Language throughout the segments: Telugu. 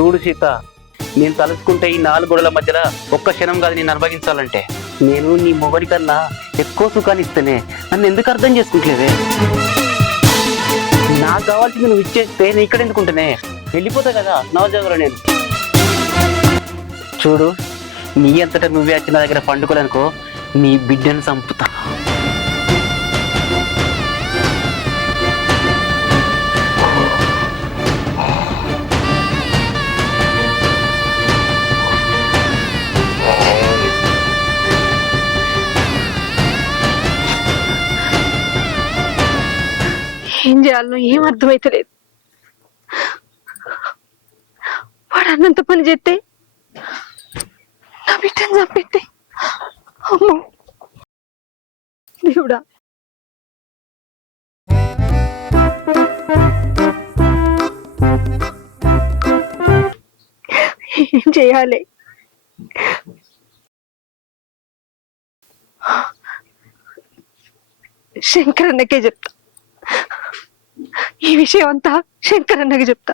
చూడు సీత, నేను తలుచుకుంటే ఈ 4 గోడల మధ్యలో ఒక్క క్షణం కాదు నేను అనుభవించాలంటే. నేను నీ మొగడి కన్నా ఎక్కువ సుఖాన్ని ఇస్తేనే నన్ను ఎందుకు అర్థం చేసుకుంటలేదే? నాకు కావాల్సింది నువ్వు ఇచ్చేస్తే నేను ఇక్కడ ఎందుకుంటేనే వెళ్ళిపోతా కదా నవజాగలో నేను. చూడు, నీ అంతటా నువ్వే వచ్చి నా దగ్గర పండుకోలేనుకో, నీ బిడ్డను చంపుతా. ఏం చేయాలనో ఏం అర్థమైతలేదు. వాడు అన్నంత పని చేస్తే నా బిడ్డను చంపితే అమ్మో దేవుడా. ఏం చేయాలి? శంకరన్నకే చెప్తా, ఈ విషయం అంతా శంకరన్నకి చెప్తా.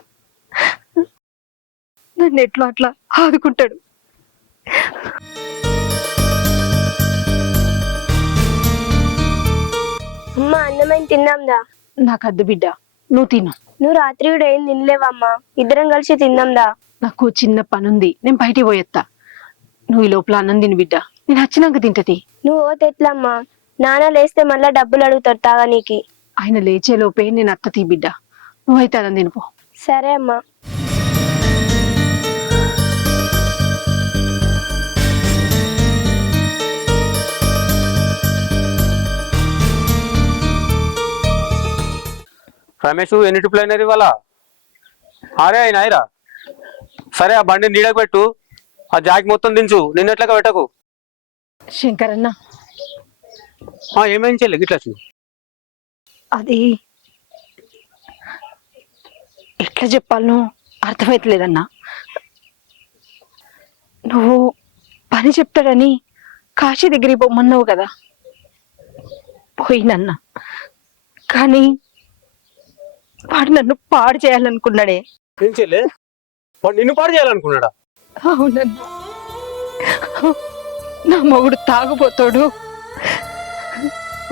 నన్ను ఎట్లా అట్లా ఆదుకుంటాడు. అమ్మ అన్నమైన తిందాందా? నాకు అద్దు బిడ్డ, నువ్వు తిను. నువ్వు రాత్రి కూడా ఏం తినలేవమ్మా, ఇద్దరం కలిసి తిందాందా? నాకు చిన్న పని ఉంది, నేను బయటికి పోయేస్తా. నువ్వు ఈ లోపల అన్నం తిని బిడ్డ, నేను వచ్చినాక తింటది. నువ్వు ఓతెట్లమ్మా, నాన్న లేస్తే మళ్ళా డబ్బులు అడుగుతాడు తాగానీకి. ఆయన లేచే లోపే నేను అత్త తీ బిడ్డ, నువ్వైతే అన్నం తినిపో. సరే అమ్మా. రమేష్, ఎన్ని ట్రిప్లు అయినారు ఇవాళ? అరే ఆయన ఆయరా. సరే, ఆ బండిని నీడకు పెట్టు, ఆ జాకి మొత్తం దించు, నిన్నట్లుగా పెట్టకు. శంకరన్న, ఏమేం చేయలేదు ఇట్లా చూడు. అది ఎట్లా చెప్పాలనో అర్థమైతలేదన్నా. నువ్వు పని చెప్తాడని కాశీ దగ్గరికి పోమన్నావు కదా, పోయినన్నా. కానీ వాడు నన్ను పాడు చేయాలనుకున్నాడే. ఏం చేయలే, వాడు నిన్ను పాడు చేయాలనుకున్నాడా? అవునన్నా, నా మొగుడు తాగుపోతాడు,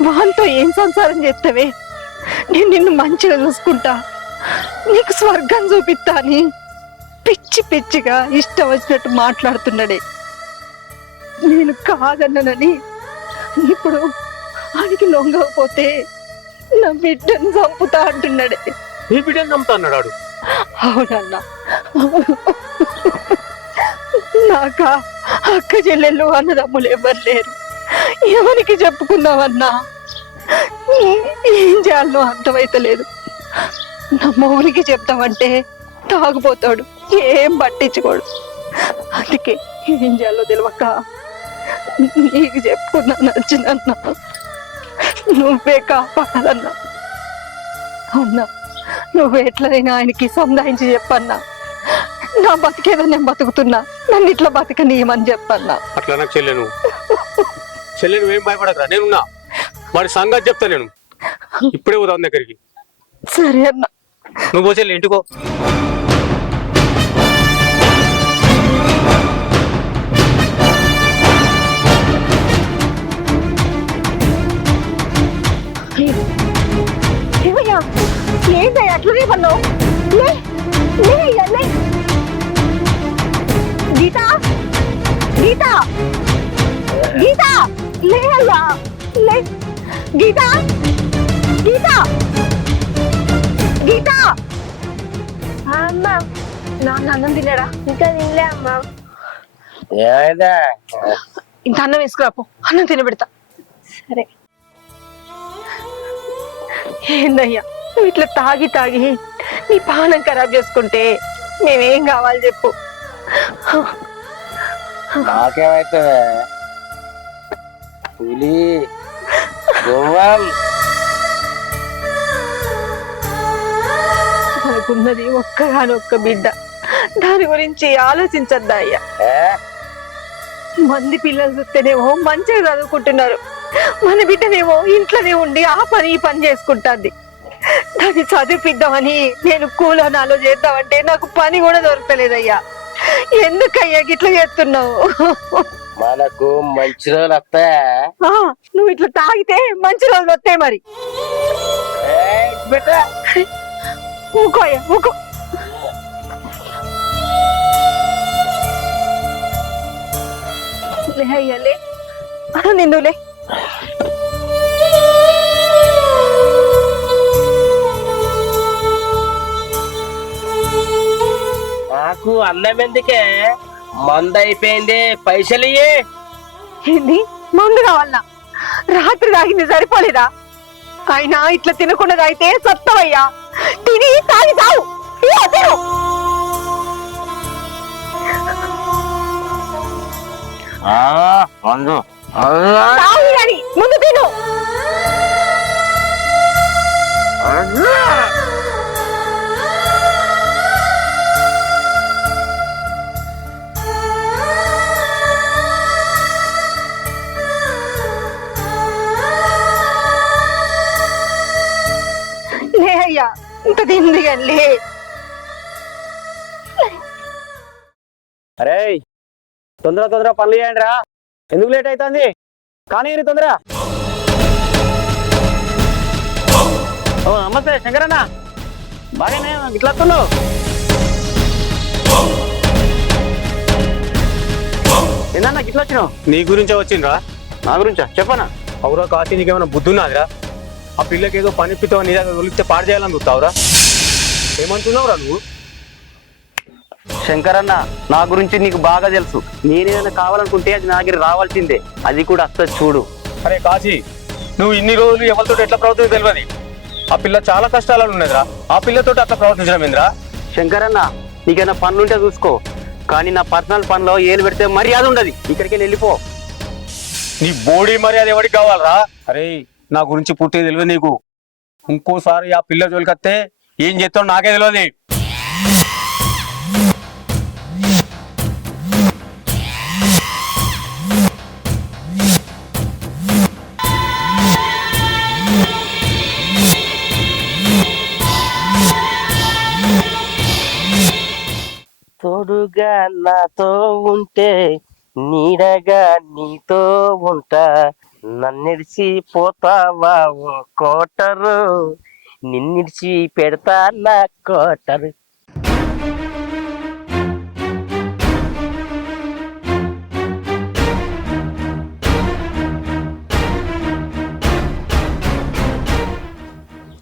వాంతో ఏం సంసారం చేస్తావే, నేను నిన్ను మంచిగా చూసుకుంటా, నీకు స్వర్గం చూపిస్తా అని పిచ్చి పిచ్చిగా ఇష్టం వచ్చినట్టు మాట్లాడుతున్నాడే. నేను కాదన్నానని ఇప్పుడు ఆయనకి లొంగకపోతే నా బిడ్డను చంపుతా అంటున్నాడే. నీ బిడ్డను చంపుతా అన్నాడు? అవునన్నా, నాకా అక్క చెల్లెళ్ళు అన్నదమ్ములు ఎవరు లేరు, ఎవరికి చెప్పుకుందామన్నా ఏం చేయాలో అర్థమైతలేదు. నా మొగుడికి చెప్తామంటే తాగుపోతాడు, ఏం పట్టించుకోడు. అందుకే ఏం చేయాలో తెలియక నీకు చెప్పుకున్నా నచ్చినన్నా, నువ్వే కాపాడాలన్నా. అవునా, నువ్వు ఎట్లనైనా ఆయనకి సంధాయించి చెప్పన్నా, నా బతికేదో నేను బతుకుతున్నా, నన్ను ఇట్లా బతకనీయమని చెప్పన్నా. అట్లా నాకు చెల్లెను నువ్వేం భయపడకరా, నేనున్నా. వాడి సంగతి చెప్తా, నేను ఇప్పుడే పోతాను దగ్గరికి. సరే అన్నా. నువ్వు చెల్లి ఇంటికో. ఏమయ్యా, ఏంటయ్యా అట్లనే పన్నావు? గీత, గీత, గీత, లే అయ్యా, లే. గీత, గీత, గీత. అమ్మా, నాన్న అన్నం తిన్నాడా? ఇంకా తినలే అమ్మా. ఏమైందా? ఇంత అన్నం వేసుకురాపో, అన్నం తినబెడతా. సరే. ఏందయ్యా నువ్వు ఇట్లా తాగి తాగి నీ పానం ఖరాబ్ చేసుకుంటే మేమేం కావాలి చెప్పు? నాకేమైతుంది? పులి గోవం మనకున్నది ఒక్కగానొక్క బిడ్డ, దాని గురించి ఆలోచించద్దా అయ్యా? మంది పిల్లలు చూస్తేనేమో మంచిగా చదువుకుంటున్నారు, మన బిడ్డనేమో ఇంట్లోనే ఉండి ఆ పని ఈ పని చేసుకుంటుంది. దాన్ని చదివిద్దామని నేను కూలనాలో చేద్దామంటే నాకు పని కూడా దొరకలేదయ్యా. ఎందుకయ్యా గిట్లా చేస్తున్నావు? మనకు మంచి రోజులు వస్తాయా? ఆ, నువ్వు ఇట్లా తాగితే మంచి రోజులు వస్తాయి మరి. బిడ్డ ఊకో అయ్యా, ఊకో. లే అయ్యా లే, నిన్నులే. నాకు అన్నం ఎందుకే? మంద అయిపోయింది, పైసలు ఇయ్యి. ఏంది మందు కావాలన్నా? రాత్రి తాగింది సరిపోలేదా? అయినా ఇట్లా తినకుండా తాగితే సత్తవయ్యా. తిని తాగి తావు. ఇయ్యో, తిను. మందు తాగు గాని ముందు తిను. లే అయ్యా, ఇంత తింది కానీ లే. అరే తొందర పనులు చేయండి రా. ఎందుకు లేట్ అవుతుంది? కానీ తొందర. ఓ నమస్తే శంకరన్న, బాగానే ఇట్లా వస్తున్నావు? ఏందన్నా ఇట్లా వచ్చినావు? నీ గురించే వచ్చిండ్రా? నా గురించా? చెప్పనా? అవురా కాశీ, నీకేమైనా బుద్ధి ఉన్నదిరా? ఆ పిల్లకి ఏదో పని పితో నీ దగ్గర వదిలిస్తే పాడు చేయాలని చూస్తావురా? ఏమంటున్నావురా నువ్వు? శంకరన్న, నా గురించి నీకు బాగా తెలుసు. నేనేదైనా కావాలనుకుంటే అది నా దగ్గర రావాల్సిందే. అది కూడా వస్తుంది చూడు. అరే కాశీ, నువ్వు ఇన్ని రోజులు ఎవరితో ఎట్లా ప్రవర్తించ తెలియదు. ఆ పిల్ల చాలా కష్టాలను ఉన్నదిరా. ఆ పిల్లతో అట్లా ప్రవర్తించడం ఏందిరా? శంకరన్న, నీకైనా పనులుంటే చూసుకో, కానీ నా పర్సనల్ పనిలో ఏలు పెడితే మర్యాద ఉండదు. ఇక్కడికి వెళ్ళిపో. నీ బోడీ మర్యాద ఎవరికి కావాలరా? అరే నా గురించి పూర్తిగా తెలియదు నీకు. ఇంకోసారి ఆ పిల్ల జోలికత్తే ఏం చేస్తావు నాకే తెలియదు. తోడుగా నాతో ఉంటే నీడగా నీతో ఉంటా, నన్నిడిచి పోతావా ఓ కోటరు, నిన్నిడిచి పెడతా నా కోటరు.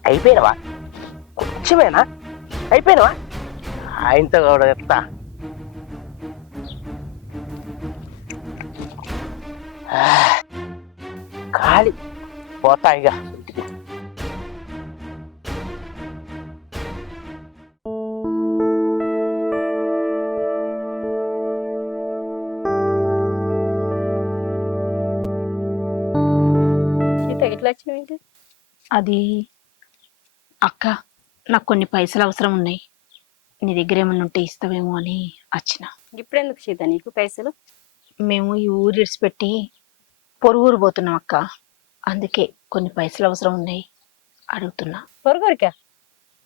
అయిపోయినవా? కొంచెమేనా? అయిపోయినవా? ఆయనతో కూడా చెప్తా. ఖాళీ పోతా ఇక. అది అక్క, నాకు కొన్ని పైసలు అవసరం ఉన్నాయి. నీ దగ్గర ఏమన్నా ఉంటే ఇస్తావేమో అని వచ్చిన. ఇప్పుడెందుకు సీత నీకు పైసలు? మేము ఈ ఊరు ఇడిచిపెట్టి పొరుగురు పోతున్నాం అక్క. అందుకే కొన్ని పైసలు అవసరం ఉన్నాయి, అడుగుతున్నా. పొరగోరికా?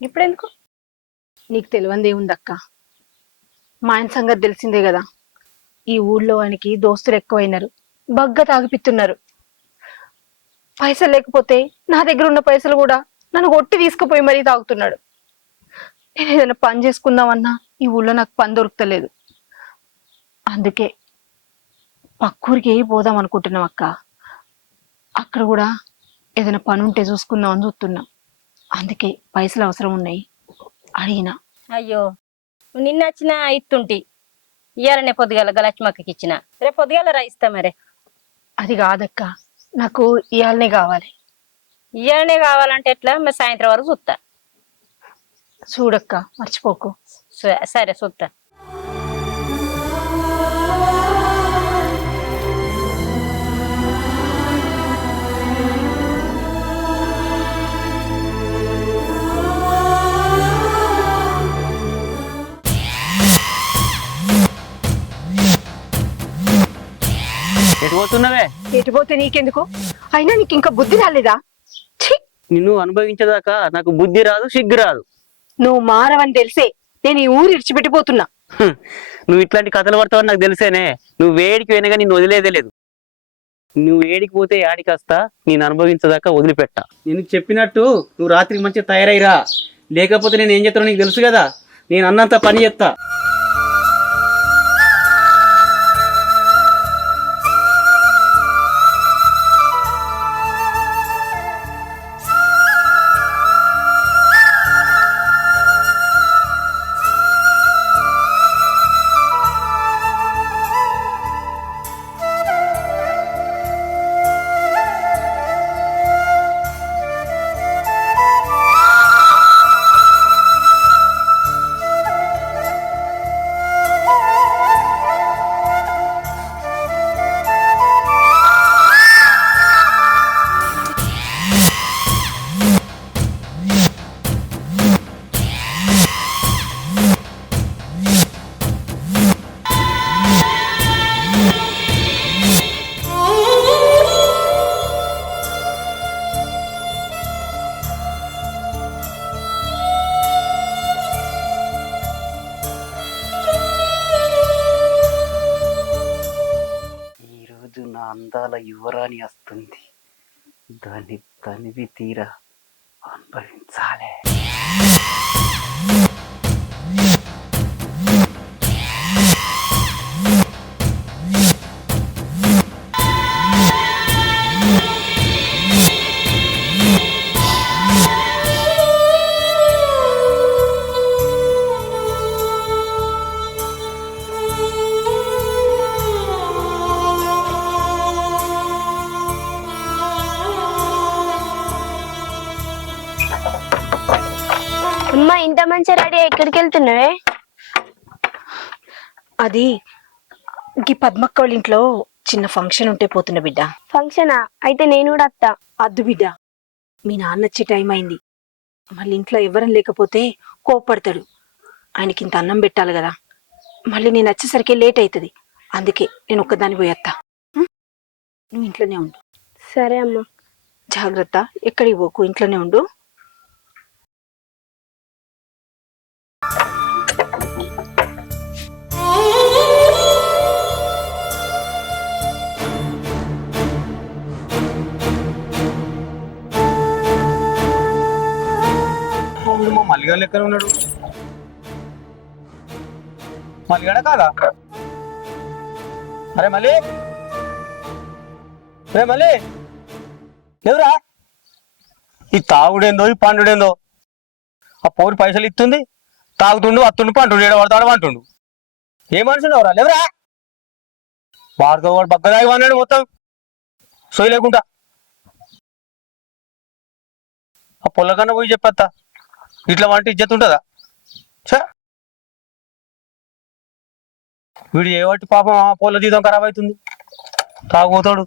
ఇప్పుడెందుకు? నీకు తెలియంది ఏముంది అక్క, మా ఆయన సంగతి తెలిసిందే కదా. ఈ ఊళ్ళో ఆయనకి దోస్తులు ఎక్కువైనారు, బగ్గ తాగిపిస్తున్నారు. పైసలు లేకపోతే నా దగ్గర ఉన్న పైసలు కూడా నన్ను కొట్టి తీసుకుపోయి మరీ తాగుతున్నాడు. నేను ఏదైనా పని చేసుకుందామన్నా ఈ ఊళ్ళో నాకు పని దొరుకుతలేదు. అందుకే పక్కూరికి పోదాం అనుకుంటున్నాం అక్క. అక్కడ కూడా ఏదైనా పని ఉంటే చూసుకుందామని చూస్తున్నా. అందుకే పైసలు అవసరం ఉన్నాయి, అడిగినా. అయ్యో, నిన్న వచ్చిన ఇత్తుంటి, ఇయ్యాలనే పొద్దుగాల గలక్ష్మక్కకి ఇచ్చిన, రేపు పొద్దుగాల రాయిస్తా. మరే అది కాదక్క, నాకు ఇయాలనే కావాలి. ఇయ్యాలనే కావాలంటే ఎట్లా? మరి సాయంత్రం వరకు చూస్తా. చూడక్క, మర్చిపోకు. సరే చూస్తా. ఎటు పోతున్నవే? ఎటు పోతే నీకెందుకు? అయినా నీకు ఇంకా బుద్ధి రాలేదా? ఛీ! నిన్ను అనుభవించేదాకా నాకు బుద్ధి రాదు, సిగ్గు రాదు. నువ్వు మారవని తెలిసే నేను ఈ ఊరు ఇడిచిపెట్టిపోతున్నా. నువ్వు ఇట్లాంటి కథలు పడతావని నాకు తెలిసేనే. నువ్వు వేడికి పోయినగా నిన్ను వదిలేదే లేదు. నువ్వు ఏడికి పోతే యాడికి వస్తా, నేను అనుభవించదాకా వదిలిపెట్టా. నేను చెప్పినట్టు నువ్వు రాత్రికి మంచిగా తయారైరా, లేకపోతే నేను ఏం చేస్తానో నీకు తెలుసు కదా. నేను అన్నంత పని చేస్తా. ఈరోజు నా అందాల యువరాణి వస్తుంది. దాన్ని తనివి తీరా అనుభవించాలి. అమ్మ ఇంత మంచి రెడీ ఎక్కడికి వెళ్తున్నావే? అది ఈ పద్మక్క వాళ్ళ ఇంట్లో చిన్న ఫంక్షన్ ఉంటే పోతున్నా బిడ్డ. ఫంక్షనా? అయితే నేను కూడా వస్తా. అద్దు బిడ్డ, మీ నాన్న వచ్చే టైం అయింది. మళ్ళీ ఇంట్లో ఎవరం లేకపోతే కోప్పడతాడు. ఆయనకి ఇంత అన్నం పెట్టాలి కదా. మళ్ళీ నేను వచ్చేసరికి లేట్ అవుతుంది. అందుకే నేను ఒక్కదాన్ని పోయేస్తా. నువ్వు ఇంట్లోనే ఉండు. సరే అమ్మ. జాగ్రత్త, ఎక్కడికి పోకు, ఇంట్లోనే ఉండు. మా మల్లిగాడు ఎక్కడ ఉన్నాడు? మల్లిగాడ కాదా? అరే మళ్ళీ మళ్ళీ ఎవరా? ఈ తాగుడేందో, ఈ పండుడేందో. ఆ పోరు పైసలు ఇస్తుంది, తాగుతుండు, అత్తుండు, పంటుండు, ఏడబడతాడు అంటుండు. ఏ మనుషులు ఎవరా? లేవరా? వాడితో వాడు బగ్గదాగి అన్నాడు మొత్తం సోయి లేకుండా. ఆ పొల్లకన్నా పోయి చెప్పేస్తా, ఇట్లా వంట ఇజ్జత్ ఉంటుందా? చ వీడు ఏ వాటి పాపం ఆ పొల్ల జీతం ఖరాబ్ అవుతుంది. తాగుపోతాడు,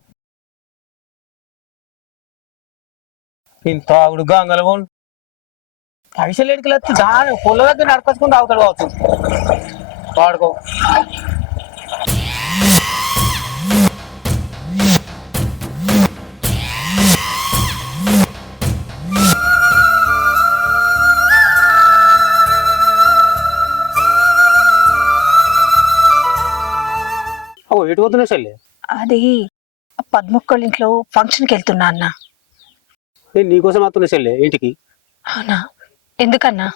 తాగుడు గంగలబోను. పైసలు ఎడికలు వచ్చి దాని పొల్ల దగ్గర నడపచ్చుకుని తాగుతాడు కావచ్చు. వాడుకో. ఎటు పోతున్నా చెల్లి? అది పద్మక్కళ్ళ ఇంట్లో ఫంక్షన్కి వెళ్తున్నా అన్న. నేను నీకోసం వస్తున్నా చెల్లి ఇంటికి. అవునా? ఎందుకన్నా?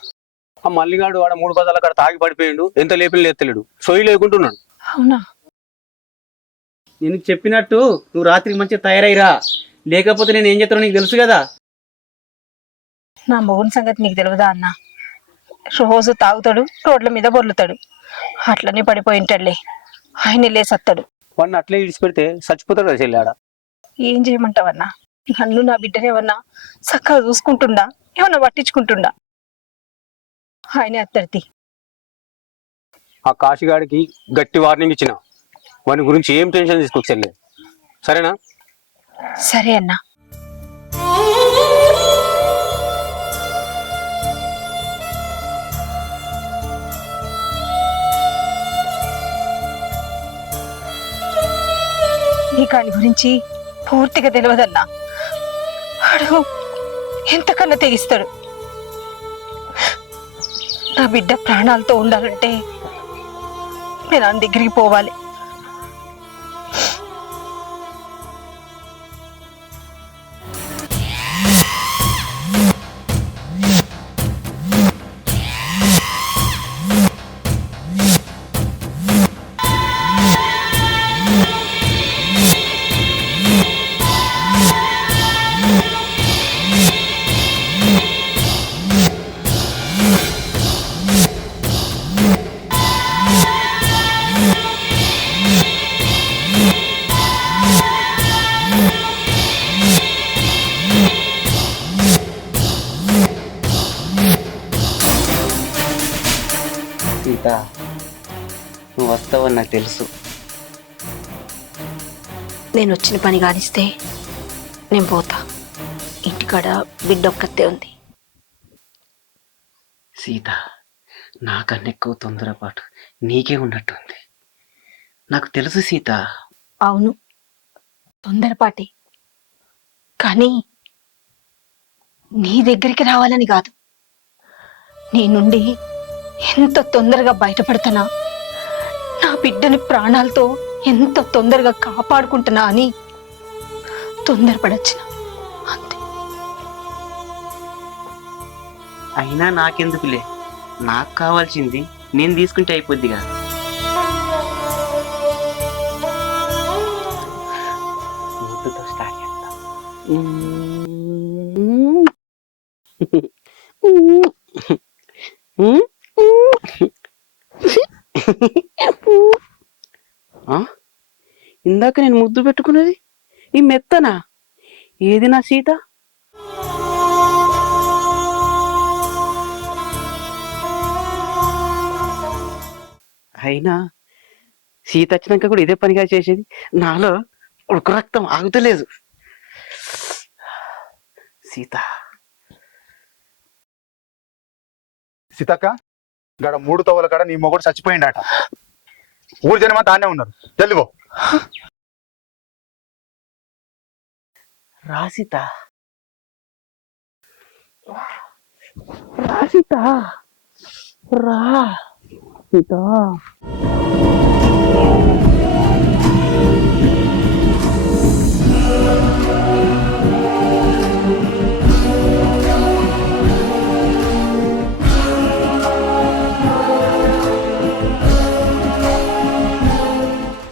ఆ మల్లిగాడు వాడ 3 బజార్ల కాడ తాగి పడిపోయిండు. ఎంత లేపిన లేత్తలేడు, సొయ్యి లేకుంటున్నాడు. అవునా? నేను చెప్పినట్టు నువ్వు రాత్రికి మంచిగా తయారైరా, లేకపోతే నేను ఏం చేస్తానో నీకు తెలుసు కదా. నా మొగుని సంగతి నీకు తెలియదా అన్న? రోజు తాగుతాడు, రోడ్ల మీద బొర్లుతాడు. అట్లనే పడిపోయి ఉంటాడులే. ఆయన లేసత్తాడు. వాడిని అట్లే ఇడిచిపెడితే చచ్చిపోతాడు కదా చెల్లి ఆడ. ఏం చేయమంటావన్నా? నన్ను నా బిడ్డని ఏమన్నా చక్కగా చూసుకుంటుండా, ఏమన్నా పట్టించుకుంటుండా? ఆయనే అత్తడితి. ఆ కాశీగాడికి గట్టి వార్నింగ్ ఇచ్చిన, వాని గురించి ఏం టెన్షన్ తీసుకోకు చెల్లి, సరేనా? సరే అన్నా. నీకు ఆయన గురించి పూర్తిగా తెలియదన్నా. అడుగు ఎంతకన్నా తెగిస్తాడు. నా బిడ్డ ప్రాణాలతో ఉండాలంటే నేను ఆయన దగ్గరికి పోవాలి. సీత, నువ్వు వస్తావని నాకు తెలుసు. నేను వచ్చిన పని కానిస్తే నేను పోతా. ఇంటికాడ బిడ్డ ఒక్కతే ఉంది. సీత, నాకన్నా ఎక్కువ తొందరపాటు నీకే ఉన్నట్టుంది. నాకు తెలుసు సీత. అవును, తొందరపాటి. కానీ నీ దగ్గరికి రావాలని కాదు, నీ నుండి ఎంత తొందరగా బయటపడతానా, నా బిడ్డని ప్రాణాలతో ఎంత తొందరగా కాపాడుకుంటున్నా అని తొందరపడొచ్చిన అంతే. అయినా నాకెందుకులే, నాకు కావాల్సింది నేను తీసుకుంటే అయిపోద్దిగా. ముద్దుతో స్టార్ట్ చేస్తా. ఆ? ఇందాక నేను ముద్దు పెట్టుకున్నది ఈ మెత్తనా? ఏది నా సీత? అయినా సీత వచ్చినాక కూడా ఇదే పనిగా చేసేది. నాలో ఉడుకు రక్తం ఆగుతలేదు. సీత, సీతక్క, గడ 3 తవ్వల కాడ నీ మొగుడు చచ్చిపోయిండట. ఊరు జనం అంతా ఆనే ఉన్నారు. తెలివో రా సీత, రా సీత, రా సీత.